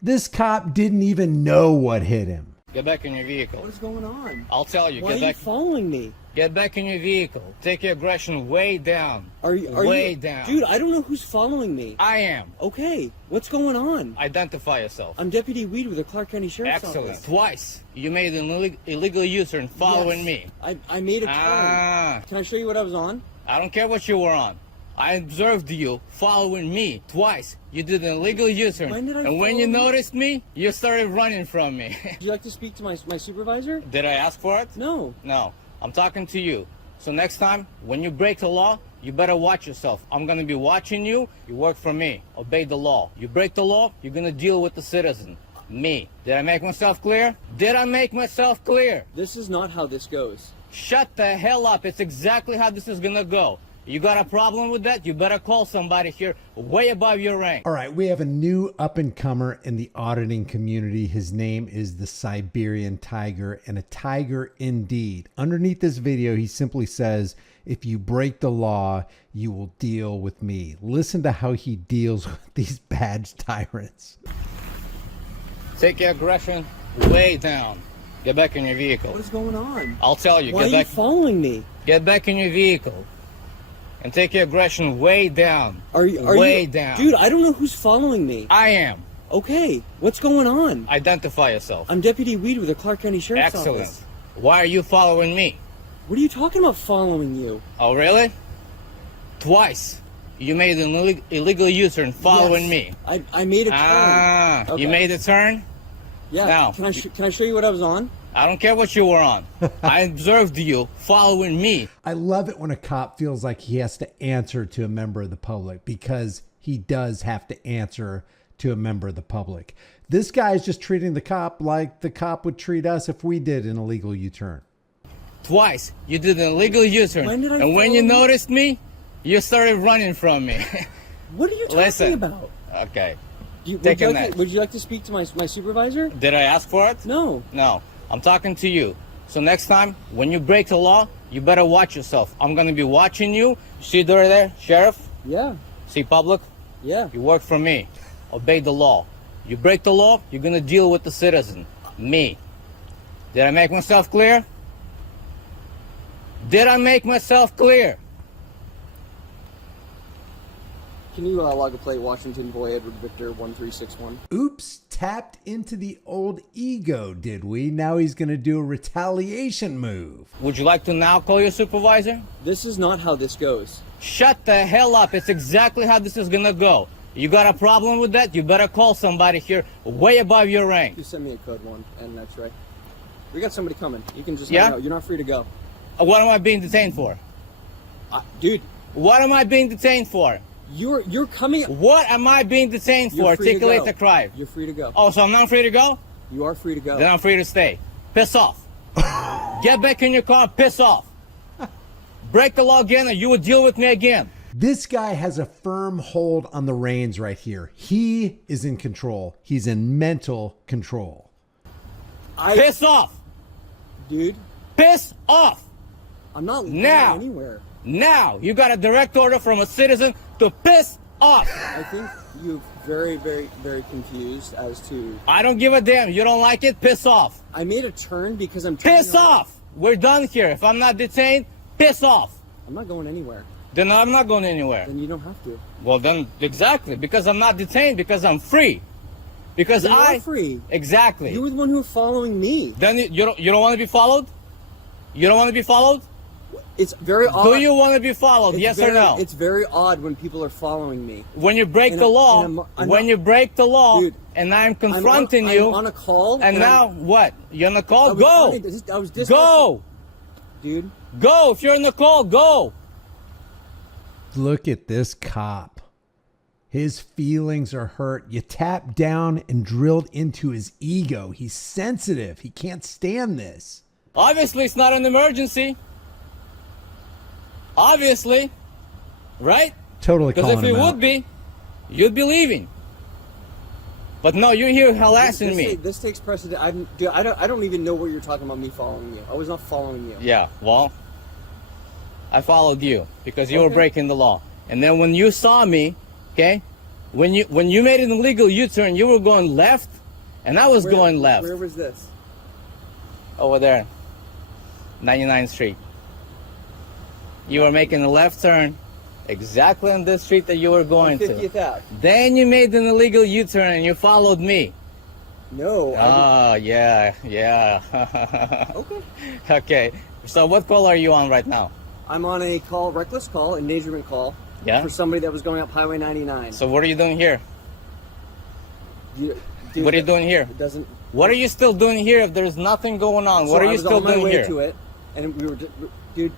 This cop didn't even know what hit him. Get back in your vehicle. What is going on? I'll tell you. Why Get are you back. following me? Get back in your vehicle. Take your aggression way down. Are you way down? Dude, I don't know who's following me. I am. Okay, what's going on? Identify yourself. I'm Deputy Weed with the Clark County Sheriff's Excellent. Office. Twice you made an illegal U-turn following me. I made a turn. Can I show you what I was on? I don't care what you were on. I observed you following me twice. You did an illegal U-turn. When did I and when follow you you? noticed me, you started running from me. Would you like to speak to my supervisor? Did I ask for it? No. No. I'm talking to you. So next time, when you break the law, you better watch yourself. I'm going to be watching you. You work for me. Obey the law. You break the law, you're going to deal with the citizen. Me. Did I make myself clear? Did I make myself clear? This is not how this goes. Shut the hell up. It's exactly how this is going to go. You got a problem with that? You better call somebody here way above your rank. All right, we have a new up-and-comer in the auditing community. His name is the Siberian Tiger, and a tiger indeed. Underneath this video, he simply says, if you break the law, you will deal with me. Listen to how he deals with these badge tyrants. Take your aggression way down. Get back in your vehicle. What is going on? I'll tell you. Why Get are you back. following me? Get back in your vehicle. And take your aggression way down. Are you way down? Dude, I don't know who's following me. I am. Okay, what's going on? Identify yourself. I'm Deputy Weed with the Clark County Sheriff's Excellent. Office. Why are you following me? What are you talking about following you? Oh, really? Twice. You made an illegal U-turn following Yes, me. I made a turn. Okay. You made a turn? Yeah. Now, Can I show you what I was on? I don't care what you were on. I observed you following me. I love it when a cop feels like he has to answer to a member of the public, because he does have to answer to a member of the public. This guy is just treating the cop like the cop would treat us if we did an illegal U-turn. Twice. You did an illegal U-turn. When did I and when follow you you? noticed me, you started running from me. What are you talking Listen. about? Okay. Would Take a you minute. would you like to speak to my supervisor? Did I ask for it? No. No. I'm talking to you. So next time, when you break the law, you better watch yourself. I'm going to be watching you. See door there, Sheriff? Yeah. See public? Yeah. You work for me. Obey the law. You break the law, you're going to deal with the citizen. Me. Did I make myself clear? Did I make myself clear? Can you log a plate Washington Boy Edward Victor 1361? Oops, tapped into the old ego, did we? Now he's going to do a retaliation move. Would you like to now call your supervisor? This is not how this goes. Shut the hell up. It's exactly how this is going to go. You got a problem with that? You better call somebody here way above your rank. You send me a code one and that's right. We got somebody coming. You can just Yeah? hang out. You're not free to go. What am I being detained for? Dude, What am I being detained for? you're coming. What am I being detained You're for? free to Articulate go. the crime. You're free to go. Oh, so I'm not free to go? You are free to go. Then I'm free to stay. Piss off. Get back in your car and piss off. Break the law again or you will deal with me again. This guy has a firm hold on the reins right here. He is in control. He's in mental control. Piss off. Dude, Piss off. I'm not going Now. anywhere. Now, you got a direct order from a citizen to piss off. I think you're very, very, very confused as to. I don't give a damn. You don't like it? Piss off. I made a turn because I'm turning Piss around. off. We're done here. If I'm not detained, piss off. I'm not going anywhere. Then I'm not going anywhere. Then you don't have to. Well, then, exactly. Because I'm not detained. Because I'm free. Because You're I... not free. Exactly. You were the one who was following me. Then you don't want to be followed? You don't want to be followed? It's very odd. Do you want to be followed? It's Yes very, or no? It's very odd when people are following me. When you break And the I'm- law, and I'm when not- you break the law, Dude, and I'm confronting I'm you, on a call. and now I'm- what? You're on the I call? was Go! on it. I was Go! Dude, Go! If you're in the call, go! Look at this cop. His feelings are hurt. You tapped down and drilled into his ego. He's sensitive. He can't stand this. Obviously, it's not an emergency. Obviously. Right? Totally Because calling if it him out. would be, you'd be leaving. But no, you're here harassing me. This takes precedent. I don't even know what you're talking about. Me following you. I was not following you. Yeah, well, I followed you because you were Okay. breaking the law. And then when you saw me, okay, When you made an illegal U-turn, you were going left, and I was going left. Where was this? Over there, 99th Street. You were making a left turn, exactly on this street that you were going 50th to. Ave. Then you made an illegal U-turn and you followed me. No. Oh, yeah. Okay. Okay. So what call are you on right now? I'm on a reckless call, endangerment call. Yeah? For somebody that was going up Highway 99. So what are you doing here? Dude, What are you doing here? It doesn't. What are you still doing here if there's nothing going on? What are you still doing here? I was on my way to it, and we were, dude.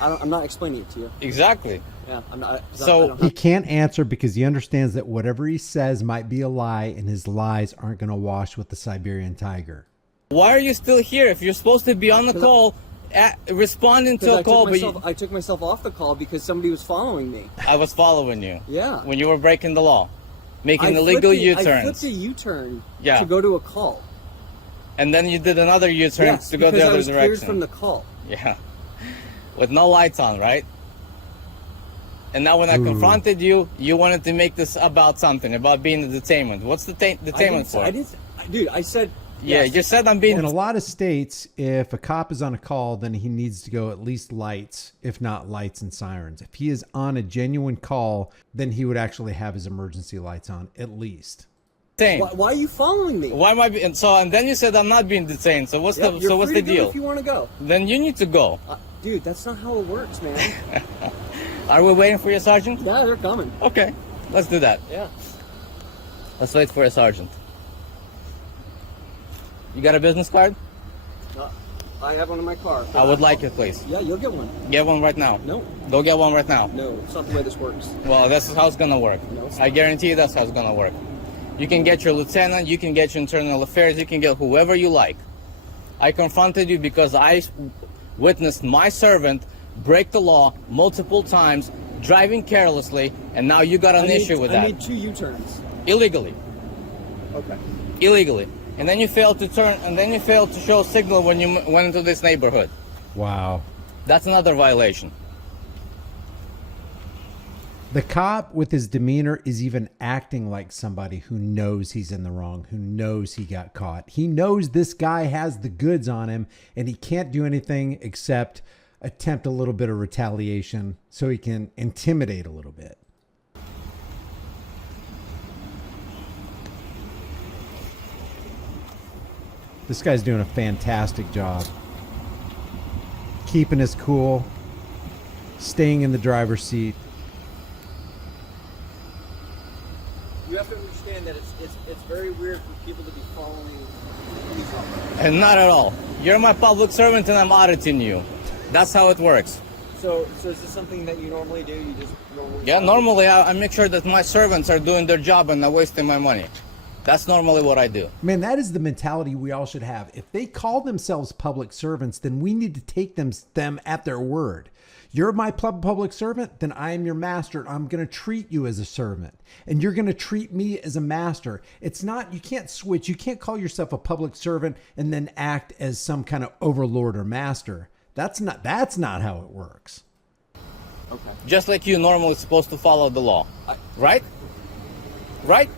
I'm not explaining it to you. Exactly. Yeah, I'm not. So he can't answer because he understands that whatever he says might be a lie, and his lies aren't going to wash with the Siberian tiger. why are you still here if you're supposed to be on the call, responding to a call? I took myself off the call because somebody was following me. I was following you. Yeah. When you were breaking the law, making I illegal flipped U-turns. a U-turn Yeah. to go to a call. And then you did another U-turn Yes, to go the because I other was direction. cleared from the call. Yeah. With no lights on, right? And now when I confronted you, you wanted to make this about something, about being the detainment. What's the detainment for? Dude, I said. Yeah, yes. you said I'm being... In a lot of states, if a cop is on a call, then he needs to go at least lights, if not lights and sirens. If he is on a genuine call, then he would actually have his emergency lights on, at least. detained. Why are you following me? Why am I being... And then you said I'm not being detained. So what's Yeah, the you're free to go deal? if you want to go. Then you need to go. Dude, that's not how it works, man. Are we waiting for your sergeant? Yeah, they're coming. Okay, let's do that. Yeah. Let's wait for a sergeant. You got a business card? I have one in my car. I would like it, please. Yeah, you'll get one. Get one right now. No. Go get one right now. No, it's not the way this works. Well, that's how it's gonna work. No, it's I guarantee you that's how it's gonna work. You can get your lieutenant, you can get your internal affairs, you can get whoever you like. I confronted you because I witnessed my servant break the law multiple times, driving carelessly, and now you got an issue with that. I made 2 U-turns. Illegally. Okay. Illegally. And then you failed to turn, and then you failed to show signal when you went into this neighborhood. Wow. That's another violation. The cop, with his demeanor, is even acting like somebody who knows he's in the wrong, who knows he got caught. He knows this guy has the goods on him, and he can't do anything except attempt a little bit of retaliation so he can intimidate a little bit. This guy's doing a fantastic job. Keeping his cool, staying in the driver's seat. You have to understand that it's very weird for people to be following police officers. And not at all. You're my public servant and I'm auditing you. That's how it works. So is this something that you normally do? You just normally... Yeah, normally I make sure that my servants are doing their job and not wasting my money. That's normally what I do. Man, that is the mentality we all should have. If they call themselves public servants, then we need to take them at their word. You're my public servant, then I am your master. I'm going to treat you as a servant, and you're going to treat me as a master. It's not, you can't switch. You can't call yourself a public servant and then act as some kind of overlord or master. That's not how it works. Okay. Just like you normally supposed to follow the law. Right? Right?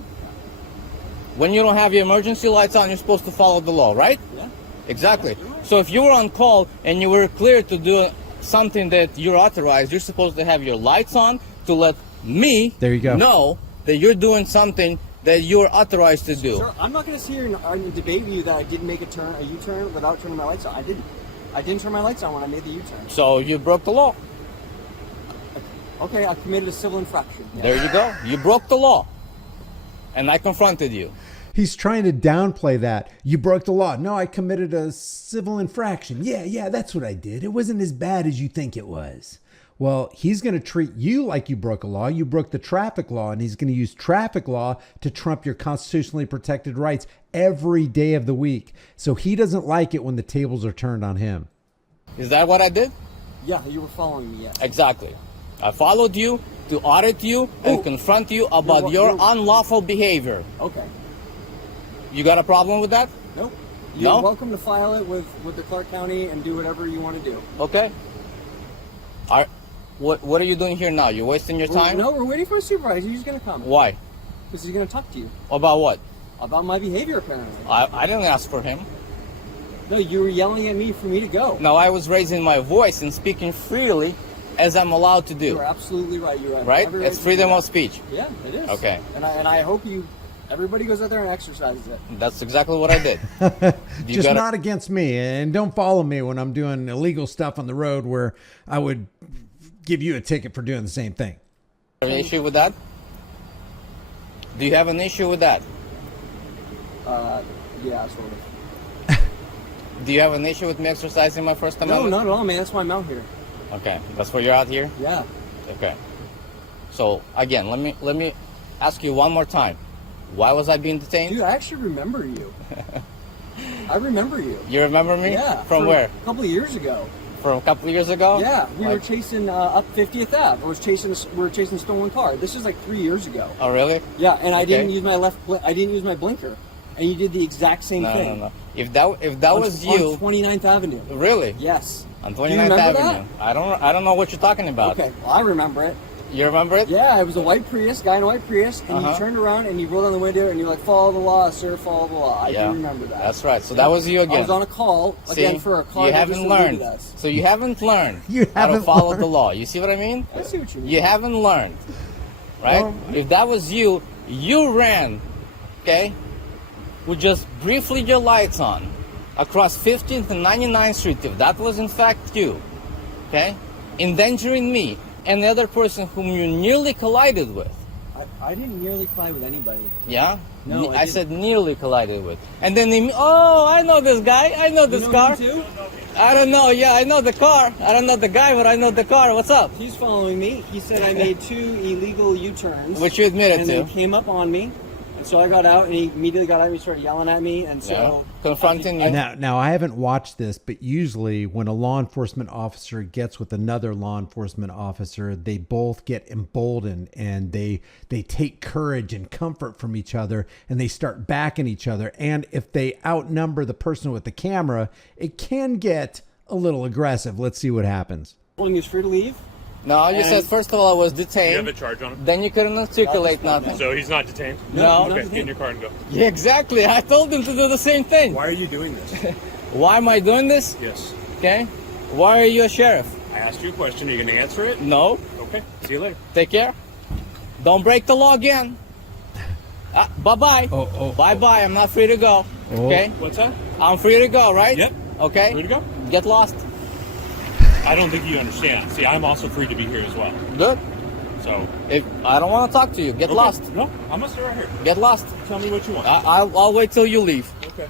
When you don't have your emergency lights on, you're supposed to follow the law, right? Yeah. Exactly. So if you were on call and you were cleared to do something that you're authorized, you're supposed to have your lights on to let me There you go. know that you're doing something that you're authorized to do. Sir, I'm not going to sit here and debate with you that I didn't make a U-turn without turning my lights on. I didn't. I didn't turn my lights on when I made the U-turn. So you broke the law. Okay, I committed a civil infraction. Yeah. There you go. You broke the law. And I confronted you. He's trying to downplay that. You broke the law. No, I committed a civil infraction. Yeah, that's what I did. It wasn't as bad as you think it was. Well, he's going to treat you like you broke a law. You broke the traffic law, and he's going to use traffic law to trump your constitutionally protected rights every day of the week. So he doesn't like it when the tables are turned on him. Is that what I did? Yeah, you were following me, yes. Exactly. I followed you to audit you and confront you about your unlawful behavior. Okay. You got a problem with that? Nope. You're No? welcome to file it with the Clark County and do whatever you want to do. Okay. What are you doing here now? You're wasting your time? No, we're waiting for a supervisor. He's going to come. Why? Because he's going to talk to you. About what? About my behavior, apparently. I didn't ask for him. No, you were yelling at me for me to go. No, I was raising my voice and speaking freely as I'm allowed to do. You're absolutely right. You're right. It's freedom of speech. Yeah, it is. Okay. And I hope everybody goes out there and exercises it. That's exactly what I did. Just not against me, and don't follow me when I'm doing illegal stuff on the road where I would give you a ticket for doing the same thing. An issue with that? Do you have an issue with that? Yeah, sort of. Do you have an issue with me exercising my First Amendment? No, not at all, man. That's why I'm out here. Okay, that's why you're out here? Yeah. Okay. So again, let me ask you one more time. Why was I being detained? Dude, I actually remember you. I remember you. You remember me? Yeah. From where? A couple of years ago. From a couple of years ago? Yeah, we were chasing up 50th Ave. We were chasing a stolen car. This is like 3 years ago. Oh, really? Yeah, and I didn't use I didn't use my blinker, and you did the exact same thing. No. If that was you on 29th Avenue. Really? Yes. On Do you 29th remember Avenue. that? I don't know what you're talking about. Okay, well, I remember it. You remember it? Yeah, it was a white Prius, guy in a white Prius, and you turned around and you rolled down the window and you're like, "Follow the law, sir, follow the law." I do remember that. That's right. So that was you again. I was on a call again for a car. You that haven't just learned. eluded us. So you haven't learned You how to haven't follow learned. the law. You see what I mean? I see what you mean. You haven't learned, right? If that was you, you ran, okay, with just briefly your lights on across 15th and 99th Street. If that was in fact you, okay, endangering me and the other person whom you nearly collided with. I didn't nearly collide with anybody. Yeah? No, I said nearly collided with. And then I know this guy. I know this You know car. him too? I don't know. Yeah, I know the car. I don't know the guy, but I know the car. What's up? He's following me. He said I made 2 illegal U-turns. Which you admitted and to. And he came up on me. And so I got out and he immediately got out and he started yelling at me. And so... Confronting you. Now, I haven't watched this, but usually when a law enforcement officer gets with another law enforcement officer, they both get emboldened and they take courage and comfort from each other and they start backing each other. And if they outnumber the person with the camera, it can get a little aggressive. Let's see what happens. Told him he was free to leave. No, you said first of all I was detained. You have a charge on him? Then you couldn't articulate nothing. So he's not detained? No. Okay, get in your car and go. Yeah, exactly. I told him to do the same thing. Why are you doing this? Why am I doing this? Yes. Okay. Why are you a sheriff? I asked you a question. Are you going to answer it? No. Okay. See you later. Take care. Don't break the law again. Bye-bye. Bye-bye. I'm not free to go. Okay? What's that? I'm free to go, right? Yep. Okay? Free to go? Get lost. I don't think you understand. See, I'm also free to be here as well. Good. So. If I don't want to talk to you. Get lost. No, I'm going to stay right here. Get lost. Tell me what you want. I'll wait till you leave. Okay.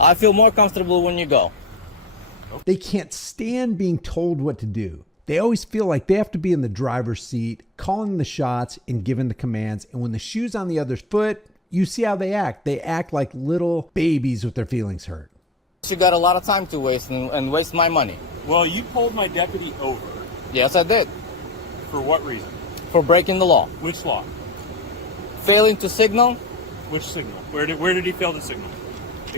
I feel more comfortable when you go. They can't stand being told what to do. They always feel like they have to be in the driver's seat, calling the shots and giving the commands. And when the shoe's on the other's foot, you see how they act. They act like little babies with their feelings hurt. You got a lot of time to waste and waste my money. Well, you pulled my deputy over. Yes, I did. For what reason? For breaking the law. Which law? Failing to signal. Which signal? Where did he fail to signal?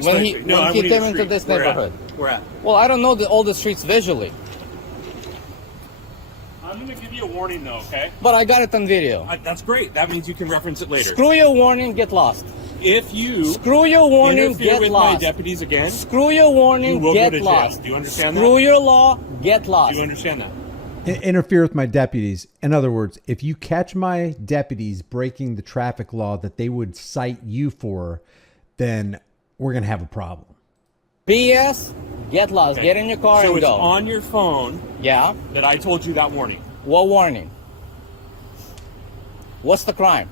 When he came into this neighborhood. Where at? Well, I don't know all the streets visually. I'm going to give you a warning, though, okay? But I got it on video. That's great. That means you can reference it later. Screw your warning, get lost. If you Screw your warning, interfere get with lost. my deputies again, Screw your warning, you will get go to jail. lost. Do you understand Screw that? your law, get lost. Do you understand that? Interfere with my deputies. In other words, if you catch my deputies breaking the traffic law that they would cite you for, then we're going to have a problem. BS, get lost. Okay. Get in your car so and it's go. on your phone Yeah? that I told you that warning. What warning? What's the crime?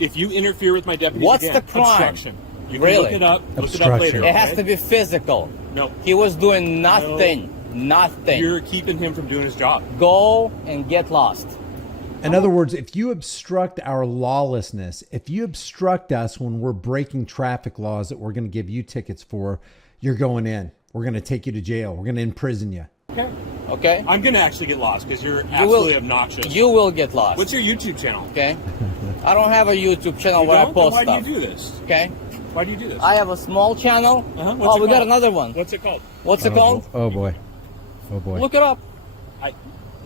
If you interfere with my deputies What's again, the crime? obstruction. You can Really? look it up. Look it up Obstruction. later. It has okay? to be physical. No. He was doing nothing. Nothing. You're keeping him from doing his job. Go and get lost. In other words, if you obstruct our lawlessness, if you obstruct us when we're breaking traffic laws that we're going to give you tickets for, you're going in. We're going to take you to jail. We're going to imprison you. Okay. Okay? I'm going to actually get lost because you're absolutely obnoxious. You will get lost. What's your YouTube channel? Okay? I don't have a YouTube channel where I Then post why stuff. do you do this? Okay? Why do you do this? I have a small channel. What's Oh, it we got called? another one. What's it called? What's it called? Oh boy. Oh boy. Look it up.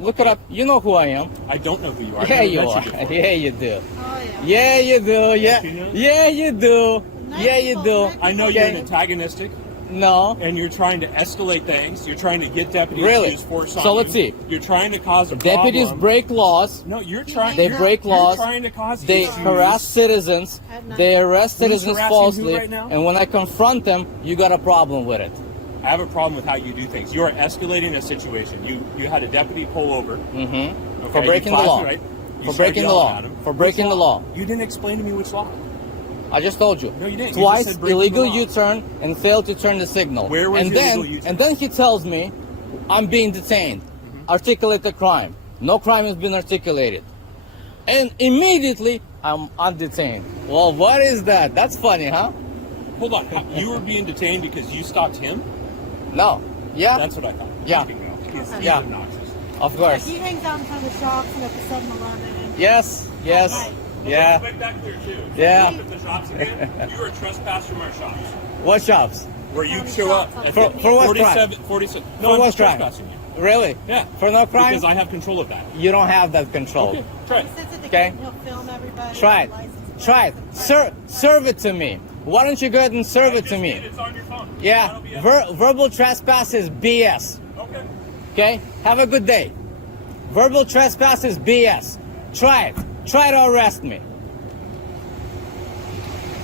Look it up. You know who I am. I don't know who you are. Yeah, I've you never are. met before. Yeah, you do. Oh, yeah. Yeah, you do. Yeah, She knows? yeah, you do. Nice Yeah, you people, do. nice I know people. you're Okay. antagonistic, No. and you're trying to escalate things. You're trying to get deputies Really? to use force on So let's you. see. You're trying to cause a Deputies problem. break laws. No, you're trying. They you're- break laws. You're trying to cause They issues. harass citizens. At night. They arrest Who's citizens harassing who falsely. right now? And when I confront them, you got a problem with it. I have a problem with how you do things. You are escalating a situation. You had a deputy pull over. Mm-hmm. Okay, For breaking you the classed law. it, right? You For started breaking the yelling law. at him. For breaking Which the law. You didn't explain to me which law. I just told you. No, you didn't. You just Twice said breaking illegal the law. U-turn and failed to turn the signal. Where was and the then, illegal U-turn? And then he tells me I'm being detained. Articulate the crime. No crime has been articulated. And immediately I'm undetained. Well, what is that? That's funny, huh? Hold on. You were being detained because you stopped him? No. Yeah. That's what I thought. Yeah. You can go. He's Yeah. obnoxious. Of course. He hangs out in front of the shops and at the 7-Eleven. Yes. Yes. Right. Yeah. Let's make that clear too. Yeah. If you look at the shops again, you are a trespasser from our shops. What shops? Where you County show up shops at on the For what 47, 47. No, For I'm what just crime? trespassing you. Really? Yeah. For no crime? Because I have control of that. You don't have that control. Okay, try it. He sits at the Okay. gate and he'll film everybody. Try it. License Try it. plates. Serve it to me. Why don't you go ahead and serve it to me? It's on your phone. Yeah. That'll be it. Verbal trespass is BS. Okay. Okay? Have a good day. Verbal trespass is BS. Try it. Try to arrest me.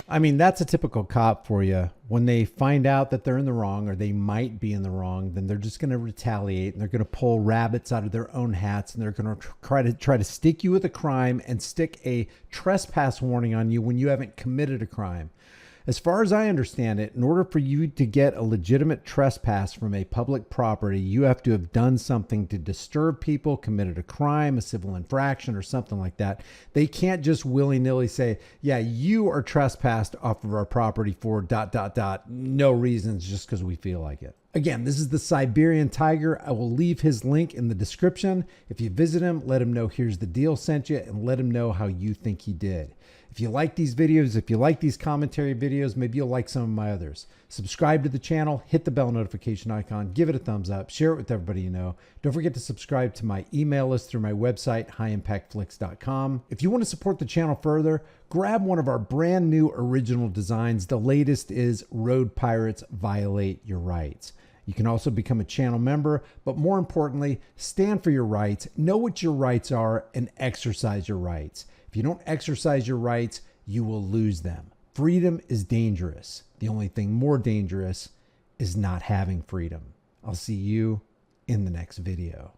I mean, that's a typical cop for you. When they find out that they're in the wrong or they might be in the wrong, then they're just going to retaliate and they're going to pull rabbits out of their own hats and they're going to try to stick you with a crime and stick a trespass warning on you when you haven't committed a crime. As far as I understand it, in order for you to get a legitimate trespass from a public property, you have to have done something to disturb people, committed a crime, a civil infraction, or something like that. They can't just willy-nilly say, yeah, you are trespassed off of our property for ... no reasons, just because we feel like it. Again, this is the Siberian Tiger. I will leave his link in the description. If you visit him, let him know Here's the Deal sent you and let him know how you think he did. If you like these videos, if you like these commentary videos, maybe you'll like some of my others. Subscribe to the channel, hit the bell notification icon, give it a thumbs up, share it with everybody you know. Don't forget to subscribe to my email list through my website, highimpactflix.com. If you want to support the channel further, grab one of our brand new original designs. The latest is Road Pirates Violate Your Rights. You can also become a channel member, but more importantly, stand for your rights, know what your rights are, and exercise your rights. If you don't exercise your rights, you will lose them. Freedom is dangerous. The only thing more dangerous is not having freedom. I'll see you in the next video.